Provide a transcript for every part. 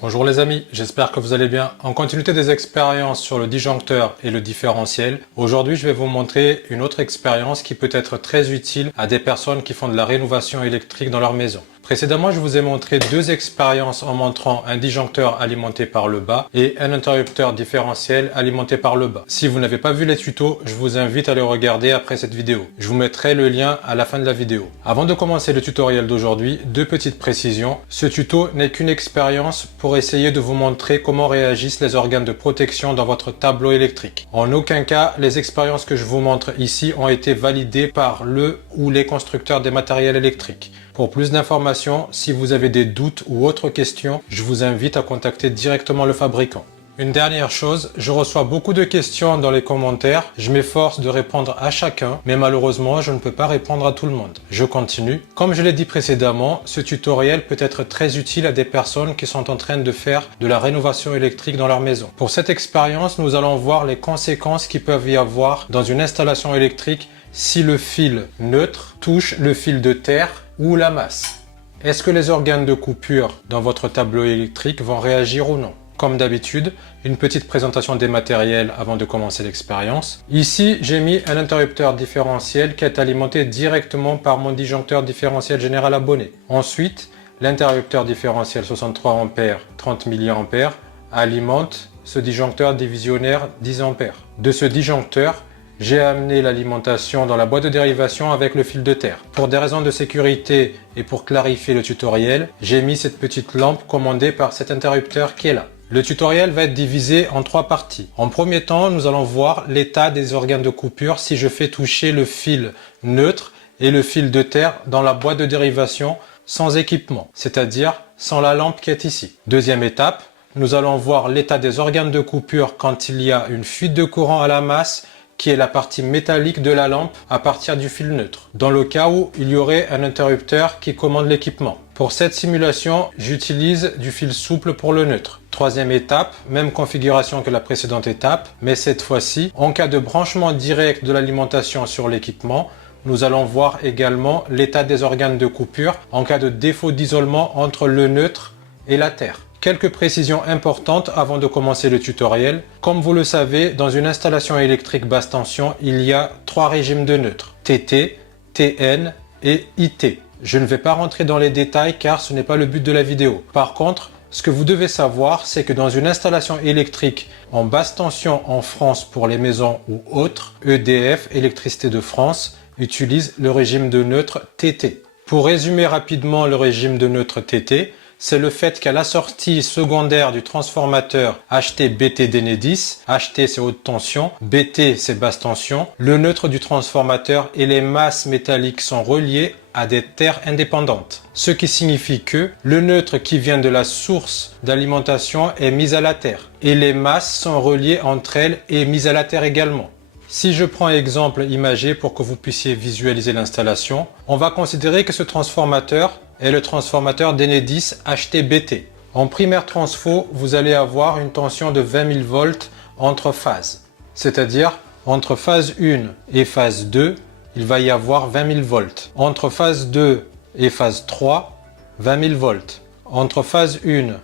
Bonjour les amis, j'espère que vous allez bien. En continuité des expériences sur le disjoncteur et le différentiel, aujourd'hui je vais vous montrer une autre expérience qui peut être très utile à des personnes qui font de la rénovation électrique dans leur maison. Précédemment, je vous ai montré deux expériences en montrant un disjoncteur alimenté par le bas et un interrupteur différentiel alimenté par le bas. Si vous n'avez pas vu les tutos, je vous invite à les regarder après cette vidéo. Je vous mettrai le lien à la fin de la vidéo. Avant de commencer le tutoriel d'aujourd'hui, deux petites précisions. Ce tuto n'est qu'une expérience pour essayer de vous montrer comment réagissent les organes de protection dans votre tableau électrique. En aucun cas, les expériences que je vous montre ici ont été validées par le ou les constructeurs des matériels électriques. Pour plus d'informations, si vous avez des doutes ou autres questions, je vous invite à contacter directement le fabricant. Une dernière chose, je reçois beaucoup de questions dans les commentaires. Je m'efforce de répondre à chacun, mais malheureusement, je ne peux pas répondre à tout le monde. Je continue. Comme je l'ai dit précédemment, ce tutoriel peut être très utile à des personnes qui sont en train de faire de la rénovation électrique dans leur maison. Pour cette expérience, nous allons voir les conséquences qui peuvent y avoir dans une installation électrique si le fil neutre touche le fil de terre ou la masse. Est-ce que les organes de coupure dans votre tableau électrique vont réagir ou non? Comme d'habitude, une petite présentation des matériels avant de commencer l'expérience. Ici, j'ai mis un interrupteur différentiel qui est alimenté directement par mon disjoncteur différentiel général abonné. Ensuite, l'interrupteur différentiel 63 A 30 mA alimente ce disjoncteur divisionnaire 10 A. De ce disjoncteur, j'ai amené l'alimentation dans la boîte de dérivation avec le fil de terre. Pour des raisons de sécurité et pour clarifier le tutoriel, j'ai mis cette petite lampe commandée par cet interrupteur qui est là. Le tutoriel va être divisé en trois parties. En premier temps, nous allons voir l'état des organes de coupure si je fais toucher le fil neutre et le fil de terre dans la boîte de dérivation sans équipement, c'est-à-dire sans la lampe qui est ici. Deuxième étape, nous allons voir l'état des organes de coupure quand il y a une fuite de courant à la masse qui est la partie métallique de la lampe à partir du fil neutre, dans le cas où il y aurait un interrupteur qui commande l'équipement. Pour cette simulation, j'utilise du fil souple pour le neutre. Troisième étape, même configuration que la précédente étape, mais cette fois-ci, en cas de branchement direct de l'alimentation sur l'équipement, nous allons voir également l'état des organes de coupure en cas de défaut d'isolement entre le neutre et la terre. Quelques précisions importantes avant de commencer le tutoriel. Comme vous le savez, dans une installation électrique basse tension, il y a trois régimes de neutres, TT, TN et IT. Je ne vais pas rentrer dans les détails car ce n'est pas le but de la vidéo. Par contre, ce que vous devez savoir, c'est que dans une installation électrique en basse tension en France pour les maisons ou autres, EDF, Électricité de France, utilise le régime de neutre TT. Pour résumer rapidement le régime de neutre TT, c'est le fait qu'à la sortie secondaire du transformateur HT BT d'Enedis, HT c'est haute tension, BT c'est basse tension, le neutre du transformateur et les masses métalliques sont reliés à des terres indépendantes. Ce qui signifie que le neutre qui vient de la source d'alimentation est mis à la terre et les masses sont reliées entre elles et mises à la terre également. Si je prends exemple imagé pour que vous puissiez visualiser l'installation, on va considérer que ce transformateur est le transformateur d'Enedis HT-BT. En primaire transfo, vous allez avoir une tension de 20 000 volts entre phases. C'est-à-dire, entre phase 1 et phase 2, il va y avoir 20 000 volts. Entre phase 2 et phase 3, 20 000 volts. Entre phase 1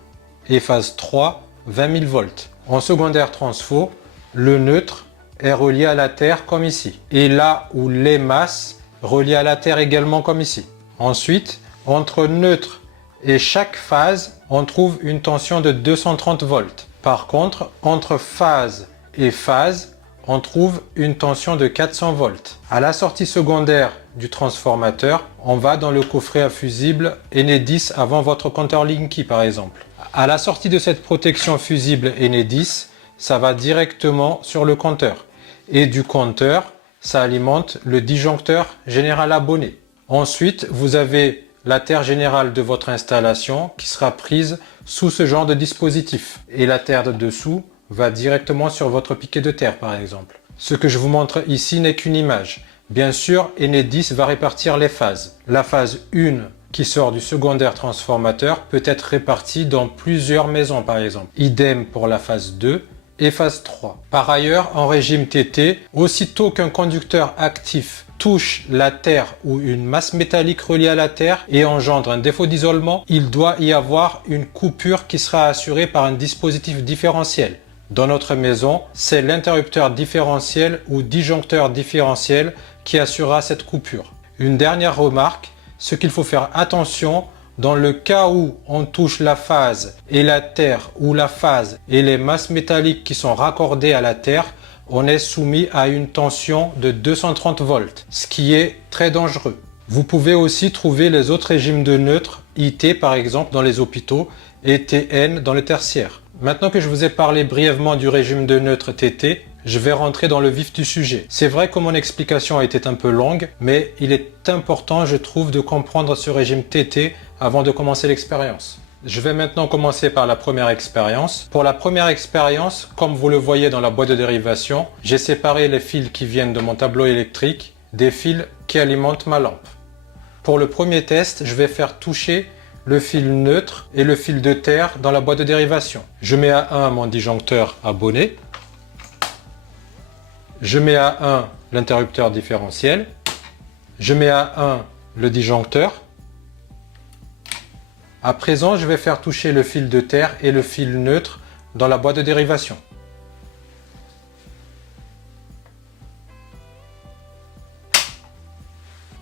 et phase 3, 20 000 volts. En secondaire transfo, le neutre est relié à la terre comme ici. Et là où les masses reliées à la terre également comme ici. Ensuite, entre neutre et chaque phase, on trouve une tension de 230 volts. Par contre, entre phase et phase, on trouve une tension de 400 volts. À la sortie secondaire du transformateur, on va dans le coffret à fusible Enedis avant votre compteur Linky par exemple. À la sortie de cette protection fusible Enedis, ça va directement sur le compteur. Et du compteur, ça alimente le disjoncteur général abonné. Ensuite, vous avez la terre générale de votre installation qui sera prise sous ce genre de dispositif. Et la terre de dessous va directement sur votre piquet de terre par exemple. Ce que je vous montre ici n'est qu'une image. Bien sûr, Enedis va répartir les phases. La phase 1 qui sort du secondaire transformateur peut être répartie dans plusieurs maisons par exemple. Idem pour la phase 2 et phase 3. Par ailleurs, en régime TT, aussitôt qu'un conducteur actif touche la terre ou une masse métallique reliée à la terre et engendre un défaut d'isolement, il doit y avoir une coupure qui sera assurée par un dispositif différentiel. Dans notre maison, c'est l'interrupteur différentiel ou disjoncteur différentiel qui assurera cette coupure. Une dernière remarque, ce qu'il faut faire attention, dans le cas où on touche la phase et la terre ou la phase et les masses métalliques qui sont raccordées à la terre, on est soumis à une tension de 230 volts, ce qui est très dangereux. Vous pouvez aussi trouver les autres régimes de neutres, IT par exemple dans les hôpitaux et TN dans le tertiaire. Maintenant que je vous ai parlé brièvement du régime de neutre TT, je vais rentrer dans le vif du sujet. C'est vrai que mon explication a été un peu longue, mais il est important, je trouve, de comprendre ce régime TT avant de commencer l'expérience. Je vais maintenant commencer par la première expérience. Pour la première expérience, comme vous le voyez dans la boîte de dérivation, j'ai séparé les fils qui viennent de mon tableau électrique des fils qui alimentent ma lampe. Pour le premier test, je vais faire toucher le fil neutre et le fil de terre dans la boîte de dérivation. Je mets à 1 mon disjoncteur abonné. Je mets à 1 l'interrupteur différentiel. Je mets à 1 le disjoncteur. À présent, je vais faire toucher le fil de terre et le fil neutre dans la boîte de dérivation.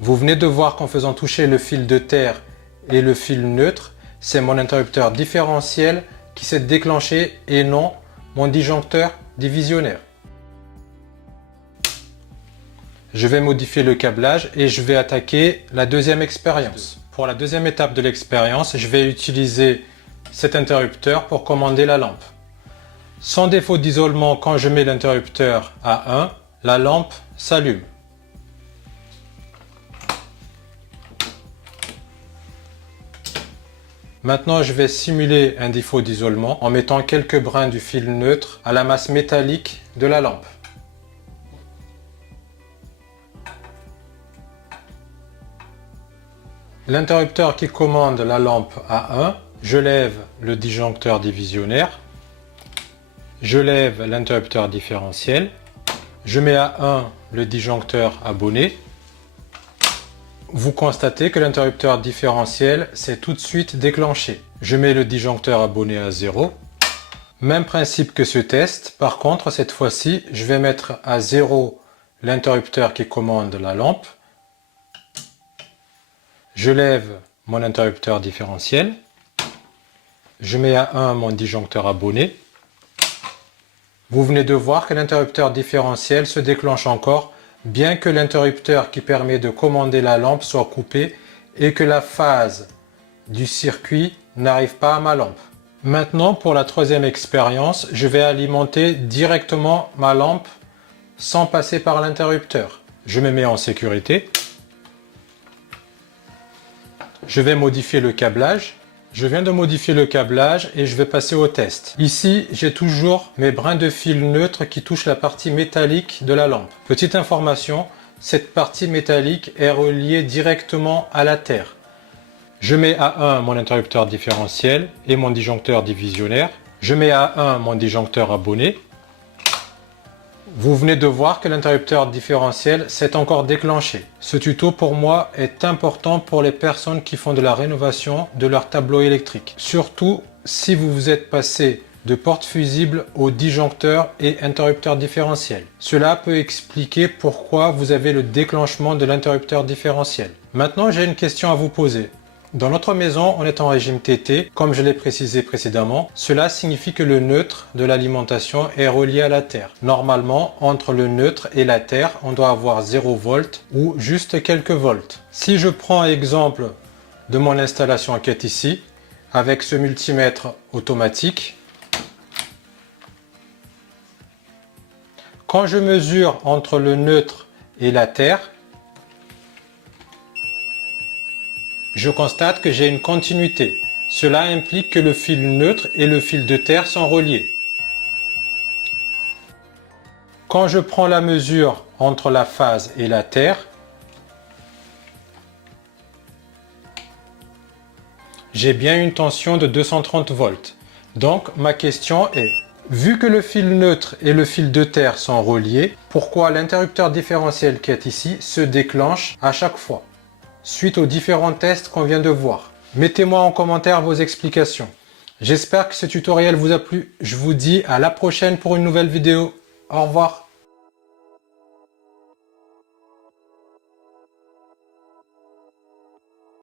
Vous venez de voir qu'en faisant toucher le fil de terre et le fil neutre, c'est mon interrupteur différentiel qui s'est déclenché et non mon disjoncteur divisionnaire. Je vais modifier le câblage et je vais attaquer la deuxième expérience. Pour la deuxième étape de l'expérience, je vais utiliser cet interrupteur pour commander la lampe. Sans défaut d'isolement, quand je mets l'interrupteur à 1, la lampe s'allume. Maintenant, je vais simuler un défaut d'isolement en mettant quelques brins du fil neutre à la masse métallique de la lampe. L'interrupteur qui commande la lampe à 1, je lève le disjoncteur divisionnaire, je lève l'interrupteur différentiel, je mets à 1 le disjoncteur abonné. Vous constatez que l'interrupteur différentiel s'est tout de suite déclenché. Je mets le disjoncteur abonné à 0. Même principe que ce test, par contre cette fois-ci, je vais mettre à 0 l'interrupteur qui commande la lampe. Je lève mon interrupteur différentiel. Je mets à 1 mon disjoncteur abonné. Vous venez de voir que l'interrupteur différentiel se déclenche encore, bien que l'interrupteur qui permet de commander la lampe soit coupé et que la phase du circuit n'arrive pas à ma lampe. Maintenant, pour la troisième expérience, je vais alimenter directement ma lampe sans passer par l'interrupteur. Je me mets en sécurité. Je vais modifier le câblage. Je viens de modifier le câblage et je vais passer au test. Ici, j'ai toujours mes brins de fil neutre qui touchent la partie métallique de la lampe. Petite information, cette partie métallique est reliée directement à la terre. Je mets à 1 mon interrupteur différentiel et mon disjoncteur divisionnaire. Je mets à 1 mon disjoncteur abonné. Vous venez de voir que l'interrupteur différentiel s'est encore déclenché. Ce tuto pour moi est important pour les personnes qui font de la rénovation de leur tableau électrique. Surtout si vous vous êtes passé de porte fusible au disjoncteur et interrupteur différentiel. Cela peut expliquer pourquoi vous avez le déclenchement de l'interrupteur différentiel. Maintenant, j'ai une question à vous poser. Dans notre maison, on est en régime TT, comme je l'ai précisé précédemment. Cela signifie que le neutre de l'alimentation est relié à la terre. Normalement, entre le neutre et la terre, on doit avoir 0 volts ou juste quelques volts. Si je prends exemple de mon installation qui est ici, avec ce multimètre automatique, quand je mesure entre le neutre et la terre, je constate que j'ai une continuité. Cela implique que le fil neutre et le fil de terre sont reliés. Quand je prends la mesure entre la phase et la terre, j'ai bien une tension de 230 volts. Donc ma question est, Vu que le fil neutre et le fil de terre sont reliés, pourquoi l'interrupteur différentiel qui est ici se déclenche à chaque fois, suite aux différents tests qu'on vient de voir. Mettez-moi en commentaire vos explications. J'espère que ce tutoriel vous a plu. Je vous dis à la prochaine pour une nouvelle vidéo. Au revoir.